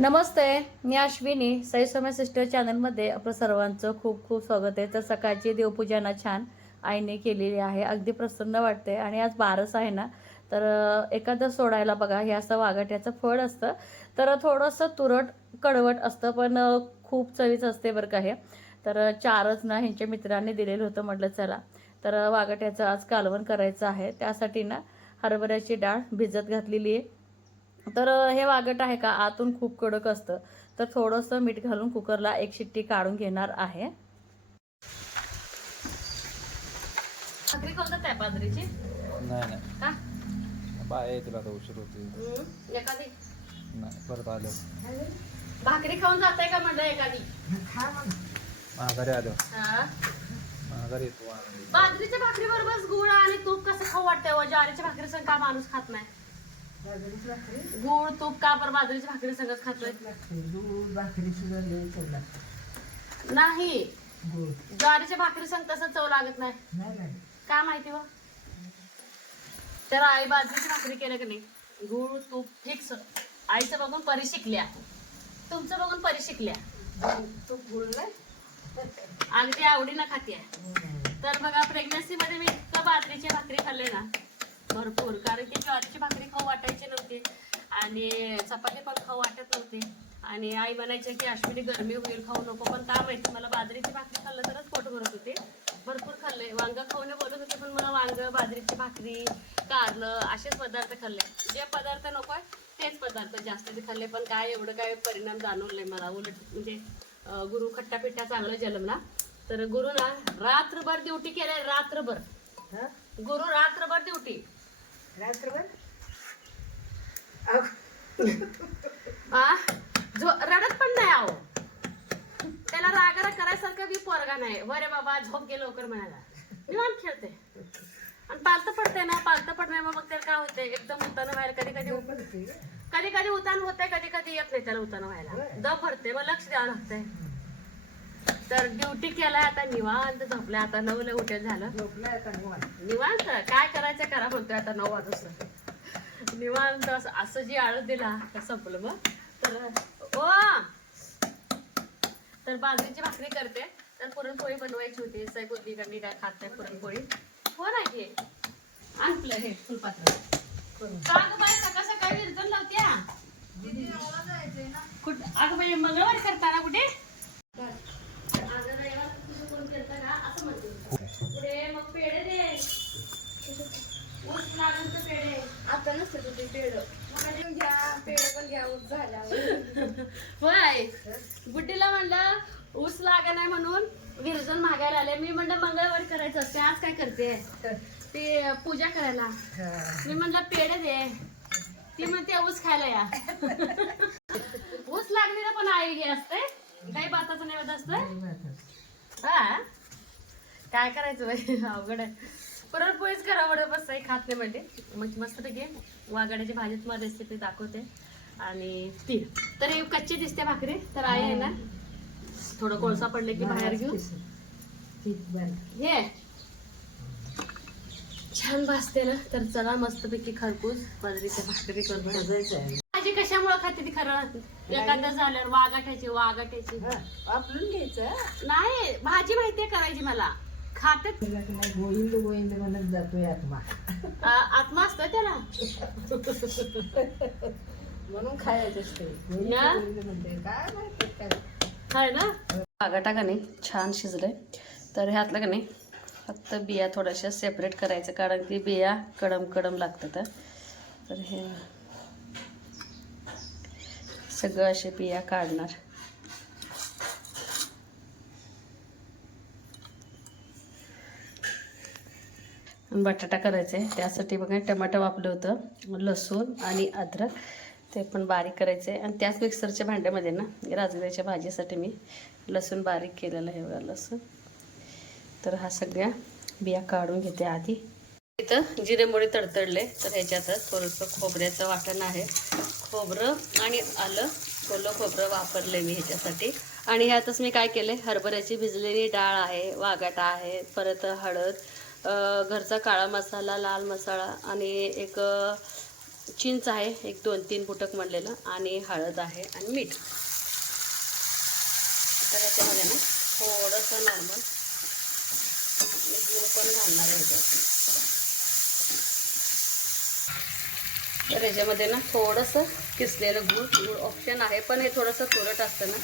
नमस्ते, मी Ashwini Sai Saumya sister चॅनलमध्ये आपलं सर्वांचं खूप खूप स्वागत आहे. तर सकाळची देवपूजना छान आईने केलेली आहे, अगदी प्रसन्न वाटते. आणि आज बारस आहे ना, तर एखादं सोडायला बघा, हे असं वाघाट्याचं फळ असतं. तर थोडंसं तुरट कडवट असतं, पण खूप चवीचं असते बरं का हे. तर चारच ना ह्यांच्या मित्रांनी दिलेलं होतं, म्हटलं चला तर वाघाट्याचं आज कालवण करायचं आहे. त्यासाठी ना हरभऱ्याची डाळ भिजत घातलेली आहे. तर हे वागट आहे का आतून खूप कडक असतं, तर थोडंसं मीठ घालून कुकरला एक शिट्टी काढून घेणार आहे. भाकरी खाऊन जात आहे बाजरीची? नाही नाही का बाय तुला आता उशीर होते. एखादी नाही परत आलो भाकरी खाऊन जात आहे का म्हटलं एखादी? माघारी आलो हा, माघारी येतो माघारी. बाजरीच्या भाकरी बरोबर गुळ आणि तूप कसं खाऊ वाटतंय व ज्वारीच्या भाकरी संग का माणूस खात नाही? गुळ तूप का पर बाजरीच्या भाकरी संगच खातोय? नाही, ज्वारीच्या भाकरी संग तसं चव लागत नाही. का माहिती व? तर आई बाजरीची भाकरी केलं की नाही, गुळ तूप फिक्स. आईचं बघून परी शिकल्या, तुमचं बघून परी शिकल्या. अगदी आवडीनं खाते. तर बघा, प्रेग्नन्सी मध्ये मी इतकं बाजरीची भाकरी खाल्ले ना भरपूर, कारण की ज्वारीची भाकरी खाऊ वाटायची नव्हती आणि चपाती पण खाऊ वाटत नव्हती. आणि आई म्हणायची की अश्विनी गरमी होईल, खाऊ नको. पण काय माहिती, मला बाजरीची भाकरी खाल्लं तरच पोट भरत होते. भरपूर खाल्ले. वांग खाऊन बोलत होते, पण मला वांग, बाजरीची भाकरी, कारलं असेच पदार्थ खाल्ले. जे पदार्थ नको आहे तेच पदार्थ जास्त खाल्ले. पण काय एवढं काय परिणाम जाणवले मला. उलट म्हणजे गुरु खट्टा पिट्टा चांगला जन्मला. तर गुरु ना रात्रभर ड्युटी केले, रात्रभर. गुरु रात्रभर ड्युटी. रडत पण नाही आहो. त्याला रागारा करायसारखं बी पोरगा नाही. बरे बाबा झोप गे लवकर म्हणाला, निवांत खेळते. आणि पालतं पडते ना, पालतं पडणे मग त्याला काय होते, एकदम उतानं व्हायला कधी कधी उतान होते, कधी कधी येत नाही त्याला उतानं व्हायला. दम भरते, मग लक्ष द्यावं लागतंय. तर ड्युटी केलाय, आता निवांत झोपलाय. आता 9ला उठेल झालं, निवांत काय करायचं करा म्हणतोय आता 9 वाजता. निवांत असं जी आळस दिला तर संपलं मग. तर बाजरीची भाकरी करते. तर पुरणपोळी बनवायची होती. सैबुद्दीकडनी काय खात नाही पुरणपोळी. हो नाही घे आणलं हे फुलपात्र. अगं बाई सकाळ सकाळी विरजण लावत्या कुठं? अगं बाई मंगळवारी करताना कुठे? कोण करता का असं म्हणते पुढे. मग पेढे दे, ऊस लागूनच पेढे. आता नसते तुझे पेढ घ्या, पेढे पण घ्या ऊस झाल्यावर. होय, बुड्डीला म्हणलं ऊस लागा नाही म्हणून विरजण मागायला आले. मी म्हणलं मंगळवारी करायचं असते, आज काय करते ते पूजा करायला. मी म्हणलं पेढे दे, ती म्हणते ऊस खायला या. ऊस लागलेला पण आई हे असते, काही भाताचं नैवेद्य असतं. हा, काय करायचं बाई, अवघड आहे. पुरणपोळीच करावं बस, खात नाही म्हणजे. मग मस्तपैकी वाघाड्याची भाजी तुम्हाला रेसिपी दाखवते. आणि ती तर कच्ची दिसते भाकरी. तर आई आहे ना, थोडं कोळसा पडले की बाहेर घेऊ. हे छान भाजते ना. तर चला मस्तपैकी खरपूस बाजरीच्या भाकरी करून भाजी कशामुळे खाते ती खरं? एखादं झाल्यावर वाघाट्याची वापरून घ्यायचं नाही, भाजी माहितीये करायची मला. खातात गोविंद गोविंद म्हणत जातोय आत्मा. आत्मा असतो त्याला म्हणून खायचं असते. काय माहिती काय ना. वाघाटा का नाही छान शिजलंय. तर ह्यातलं का नाही फक्त बिया थोड्याशा सेपरेट करायचं, कारण की बिया कडम कडम लागतात. तर हे सगळं असे बिया काढणार. बटाटा करायचा आहे, त्यासाठी बघा टमाटर वापरलं होतं, लसूण आणि अद्रक ते पण बारीक करायचं आहे. आणि त्याच मिक्सरच्या भांड्यामध्ये ना राजगिऱ्याच्या भाजीसाठी मी लसूण बारीक केलेलं आहे. बघा लसूण. तर हा सगळ्या बिया काढून घेते आधी. इथं जिरे मोहरी तडतडले, तर ह्याच्यात थोडंसं खोबऱ्याचं वाटण आहे. खोबरं आणि आलं, ओलं खोबरं वापरले मी ह्याच्यासाठी. आणि ह्यातच मी काय केले, हरभऱ्याची भिजलेली डाळ आहे, वाघाटा आहे, परत हळद, घरचा काळा मसाला, लाल मसाला आणि एक चिंच आहे एक 2-3 बुटक म्हणलेलं आणि हळद आहे आणि मीठ. तर याच्यामध्ये ना थोडंसं नॉर्मल गूळ पण घालणार आहे ह्याच्यात. तर याच्यामध्ये ना थोडंसं किसलेलं गूळ ऑप्शन आहे, पण हे थोडंसं तुरट असतं ना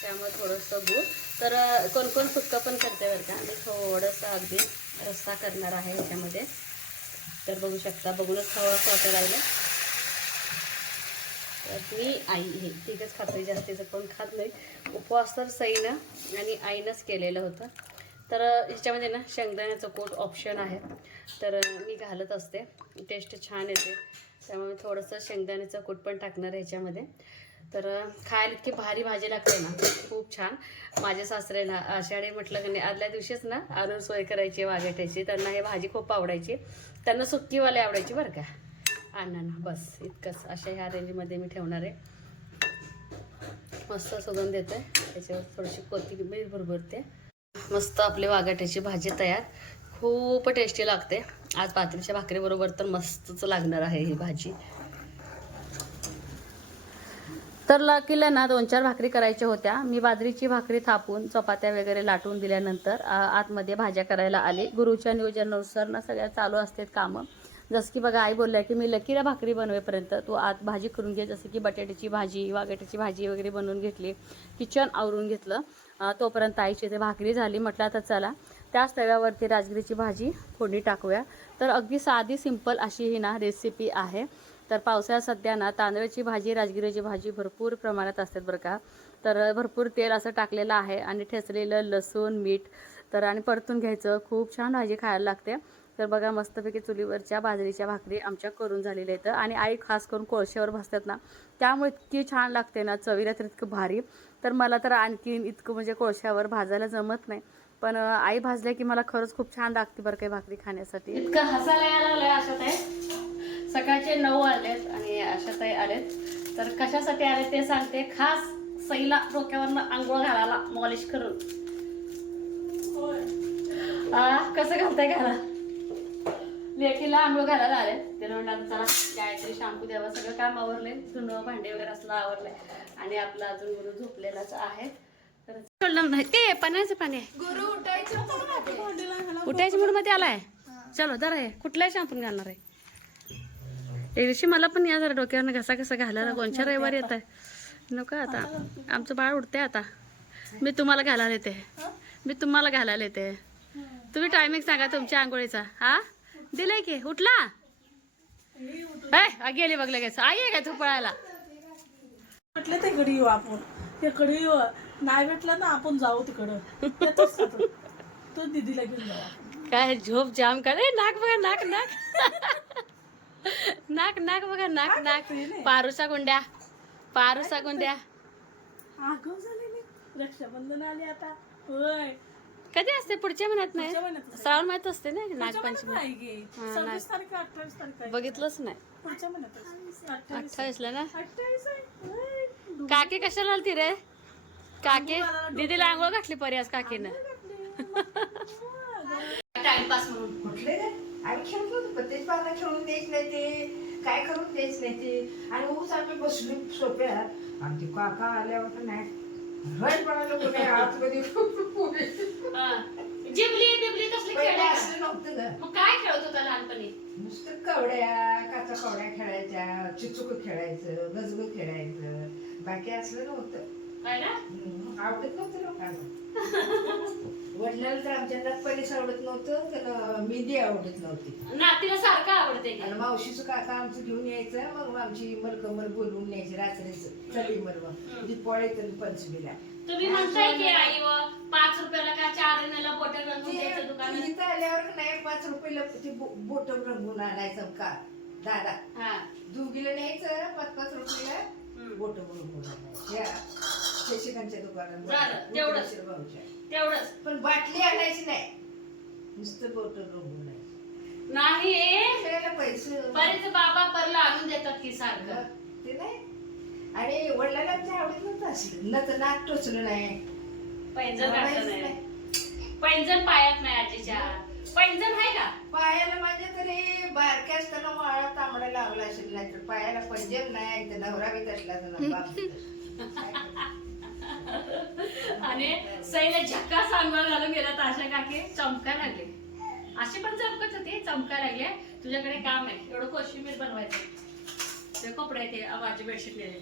त्यामुळे थोडंसं गूळ. तर कोण कोण सुक्का पण करते बरं का. आणि थोडंसं अगदी रस्सा करणार आहे ह्याच्यामध्ये. तर बघू शकता, बघूनच थोडंसं वाटं राहिलं. तर मी आई हे ठीकच खातो, जास्तीचं कोण खात नाही. उपवास तर सईनं आणि आईनंच केलेलं होतं. तर ह्याच्यामध्ये ना शेंगदाण्याचं कूट ऑप्शन आहे, तर मी घालत असते, टेस्ट छान येते. त्यामुळे थोडंसं शेंगदाण्याचं कूट पण टाकणार आहे ह्याच्यामध्ये. तर खायला इतकी भारी भाजी लागते ना, खूप छान. माझे सासरे ना आषाढी म्हटलं की नाही आदल्या दिवशीच ना आणून सोय करायची वागेट्याची. त्यांना हे भाजी खूप आवडायची, त्यांना सुक्कीवाली आवडायची बरं का अण्णांना. बस इतकंच. अशा ह्या रेंजमध्ये मी ठेवणार आहे. मस्त सुगंध येते, त्याच्यावर थोडीशी कोथिंबीर भरभरते. मस्त आपली वागेट्याची भाजी तयार. खूप टेस्टी लागते. आज बाजरीच्या भाकरीबरोबर तर मस्तच लागणार आहे ही भाजी. तर लकीला ना 2-4 भाकरी करायच्या होत्या. मी बाजरीची भाकरी थापून चपात्या वगैरे लाटून दिल्यानंतर आतमध्ये भाज्या करायला आले. गुरुच्या नियोजनानुसार ना सगळ्या चालू असतात कामं. जसं की बघा आई बोलल्या की मी लकीला भाकरी बनवेपर्यंत तू आत भाजी करून घे. जसं की बटाट्याची भाजी, वागेट्याची भाजी वगैरे बनवून घेतली, किचन आवरून घेतलं. तोपर्यंत आईची ते भाकरी झाली. म्हटलं आता चला त्याच तव्यावरती राजगिरीची भाजी फोडणी टाकूया. तर अगदी साधी सिंपल अशी ही ना रेसिपी आहे. तर पावसाळ्यात सध्या ना तांदळाची भाजी, राजगिरीची भाजी भरपूर प्रमाणात असतात बरं का. तर भरपूर तेल असं टाकलेलं आहे आणि ठेचलेलं लसूण, मीठ तर आणि परतून घ्यायचं. खूप छान भाजी खायला लागते. तर बघा मस्तपैकी चुलीवरच्या बाजरीच्या भाकरी आमच्या करून झालेल्या आहेत. आणि आई खास करून कोळशावर भाजतात ना, त्यामुळे इतकी छान लागते ना, चवीला तर इतकं भारी. तर मला तर आणखीन इतकं म्हणजे कोळशावर भाजायला जमत नाही, पण आई भाजल्या की मला खरंच खूप छान लागते बरं काही भाकरी खाण्यासाठी. इतकं हसायला यायला लागलंय आशाताई. सकाळचे 9 आलेत आणि आशाताई आलेत. तर कशासाठी आले ते सांगते. खास सईला डोक्यावरनं आंघोळ घालायला मॉलिश करून. कसं घालताय घाला. लेकीला आंघोळ घालायला आले. ते म्हणलं चला गायत्री शॅम्पू द्यावा. सगळं काम आवरले, धुणं भांडे वगैरे असलं आवरलंय आणि आपला अजून गुरु झोपलेलाच आहे. तर कळलं नाही ते पाण्याचं पाणी आहे. गुरु उठायच्या मूड मध्ये आलाय. चलो जरा आहे. कुठलाही शॅम्पू घालणार आहे. एक दिवशी मला पण या जरा डोक्यावरनं घसा कसा घालायला. 2-4 रविवार येत आहे. नको आता आमचं बाळ उठते आता. मी तुम्हाला घालायला येते. मी तुम्हाला घालायला येते. तुम्ही टायमिंग सांगा तुमच्या आंघोळीचा. हा दिलंय की उठला गेली बघ लगेच. आई आहे काय तू पळायला. म्हटलं ते कडे येऊ आपण. ते कडे येऊ नाही भेटलं ना आपण जाऊ तिकडं. तो दीदीला घेऊन जाऊ. काय झोप जाम करे. नाक बघा नाक नाक नाक नाक बघा नाक नाक. पारूसा गुंड्या, पारूसा गुंड्या. आगाव झाले मी. रक्षाबंधन आले आता. होय कधी असते. पुढच्या महिन्यात नाही, श्रावण महिन्यात असते ना नागपंचमी. 26 तारीख 28 तारीख बघितलंच नाही. पुढच्या महिन्यात 28ला ना. 28 आहे. काकी कशाला आलती रे. काकी दीदीला आंघोळ घातली पर्यास काकीनं. टाइमपास म्हणून कुठले रे आई खेळत होती, पण तेच मला खेळून द्यायच नाही ते, काय करून द्यायच नाही ते. आणि ऊस आम्ही बसली सोप्यात आणि ते काका आल्यावर पण नाही जिबली बिबली कसली खेळायला. असं नव्हतं ग. मग काय खेळत होता लहानपणी. नुसतं कवड्या, काचा कवड्या खेळायच्या, चिचुक खेळायचं, गजग खेळायचं, बाकी असलं नव्हतं. काय ना आवडत नव्हतं लोकांना. वडिलांना तर आमच्या नटपणीच आवडत नव्हतं, त्याला मेहंदी आवडत नव्हती. नातीला सारखं आवडते. आणि मावशीचं काका आमचं घेऊन यायचं, मग आमची मलकमर बोलवून न्यायची रात्रीचं. चली मग दीपावळी तर पंचमीला. तुम्ही म्हणताय की आई 5 रुपयाला का 4 आण्याला बोट रंगून द्यायचं दुकानात. इथं आल्यावर नाही 5 रुपयाला ते बोट रंगून आणायचं का दादा. दुगीला न्यायचं 5-5 रुपयाला बोट रंगून आणायचं शिक्षकांच्या दुकानात. तेवढंच. पण बाटली आणायची नाही, नुसतं बोट रंगून नाही. पैसे बरेच बाबा परला आणून देतात की सारखं ते नाही. आणि वडिलांना आमच्या आवडत नव्हतं असलं. न तर नाक टोचलं नाही, पैंजण घातलं नाही, पैंजण पायात नाही आजीच्या. पैंजण आहे का? पायाला माझ्या तरी बारक्या असताना वाळा तांबडा लावला असेल, नाही तर पायाला पंजन नाही, तर नवरा बी तसला तर बाप बी तसला. आणि सईला झक्का सांगून घालून गेला तर अशा काकी चमका लागले. असे पण चमकत होते, चमका लागले. तुझ्याकडे काम आहे, एवढं कोशिंबीर बनवायचं. ते कपडे आहे ते माझे बेडशीट नेले,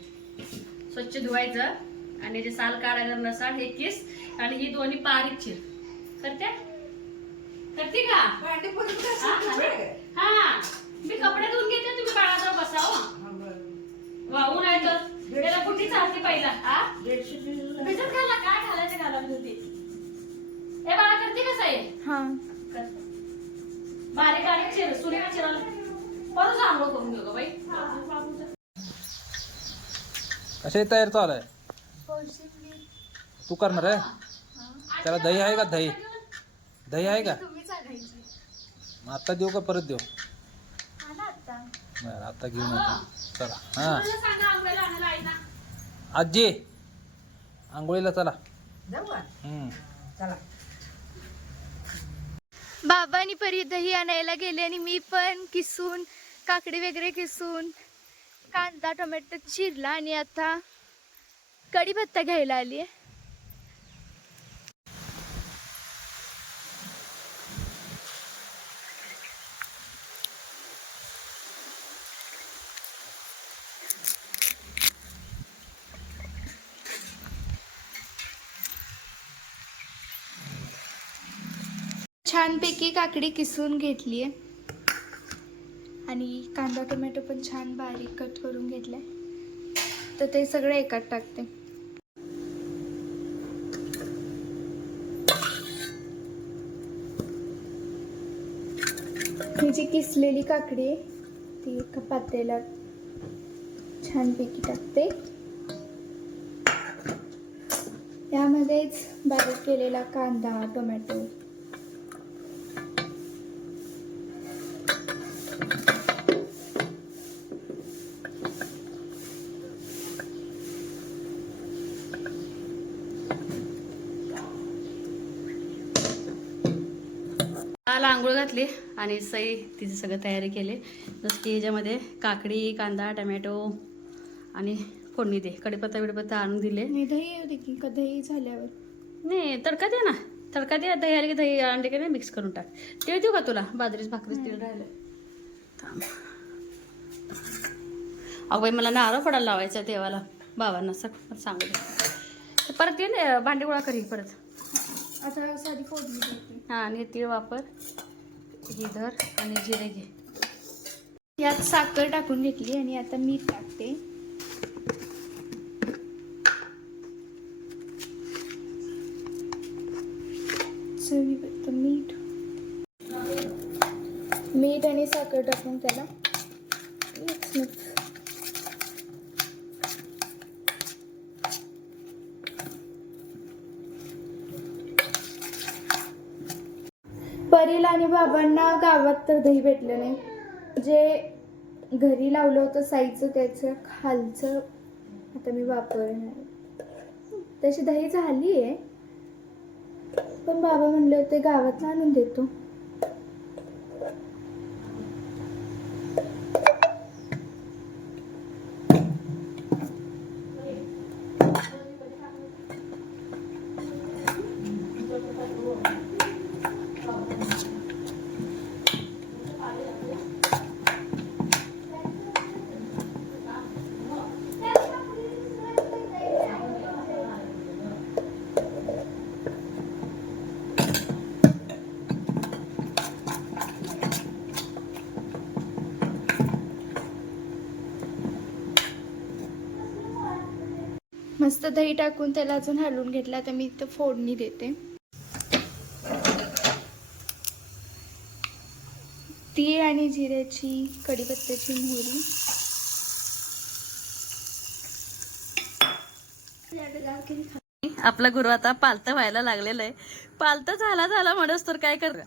स्वच्छ धुवायचं आणि जे साल काढायचं नसाल हे केस आणि ही दोन्ही बारीक चिर करते का? भांडी परत हा, घासून हा. ठेव. हा मी कपडे धुवून घेते, तुम्ही बाळाजवळ बसाव. हा, बरं. वाहून आहे तर त्याला कुठे चालते पहिला. हा बेडशीट बिडशीट भिजत घाला, काय घालायचं घाला होती. ए बाळा करते कसं आहे? कर. बारीक बारीक चिर, सुरीला चिराला परत आंघोळ करून घेऊ बाई. कशी तयार चालू आहे? तू करणार आहे? त्याला दही आहे का? दही दही आहे का? मग आता देऊ का परत देऊ? बरं आता घेऊन येतो. चला हा मुलाला सांगा आंघोळीला आणायला आईना. आजी आंघोळीला चला. जाऊ का? हम्म. चला. बाबा आणि परी दही आणायला गेले आणि मी पण किसून काकडी वगैरे किसून कांदा टोमॅटो चिरला आणि आता कढीपत्ता घ्यायला आली आहे. छानपैकी काकडी किसून घेतली आहे आणि कांदा टोमॅटो पण छान बारीक कट करून घेतलाय. तर ते सगळं एकात टाकते. ही जी किसलेली काकडी आहे ती एका पातेल्यात छानपैकी टाकते. यामध्येच बारीक केलेला कांदा टोमॅटो आला आंघोळ घातली आणि सई तिची सगळं तयारी केली. जसं की ह्याच्यामध्ये काकडी कांदा टमॅटो आणि फोडणी दे, कढीपत्ता बिडपत्ता आणून दिले. आणि दही होती की का दही झाल्यावर नाही तडका दे ना, तडका दे. दही आली की दही अंडे की नाही मिक्स करून टाक. तेल देऊ का तुला? बाजरीच भाकरीच तेल राहिलं. थांब. अगं बाई मला नारळ पडायला लावायचा देवाला बाबांना सांगू दे. परत ये ना भांडी गोळा करी परत. आता साधी फोडणी देते. हां आणि तीळ वापर, ही धर आणि जिरे घे. यात साखर टाकून घेतली आणि आता मीठ टाकते. चवीपुरतं मीठ मीठ आणि साखर टाकून त्याला मिक्स. परीला आणि बाबांना गावात तर दही भेटलं नाही. जे घरी लावलं होतं साईचं त्याचं खालचं आता मी वापरणार. तशी दही झाली आहे पण बाबा म्हणले होते गावात आणून देतो. मस्त दही टाकून त्याला अजून हलवून घेतला. आता मी इथं फोडणी देते. तीळ आणि जिऱ्याची, कढीपत्त्याची, मोहरी. आपला गुरु आता पालतं व्हायला लागलेलं आहे. पालतं झाला म्हणस तर काय कर.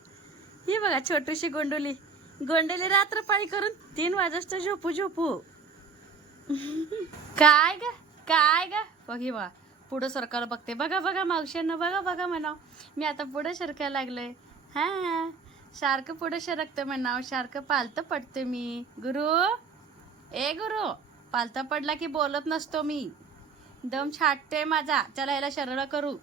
ही बघा छोटीशी गोंडोली रात्रपाळी करून 3 वाजता झोपू. काय ग बघी बा पुढं सरकायला बघते. बघा मावशांना बघा म्हणा. मी आता पुढं सरकायला लागलोय. हा सारखं पुढे सरकतं म्हणावं, सारखं पालतं पडते मी. गुरु ए गुरु, पालता पडला की बोलत नसतो मी, दम छाटते माझा. चला याला सरळ करू.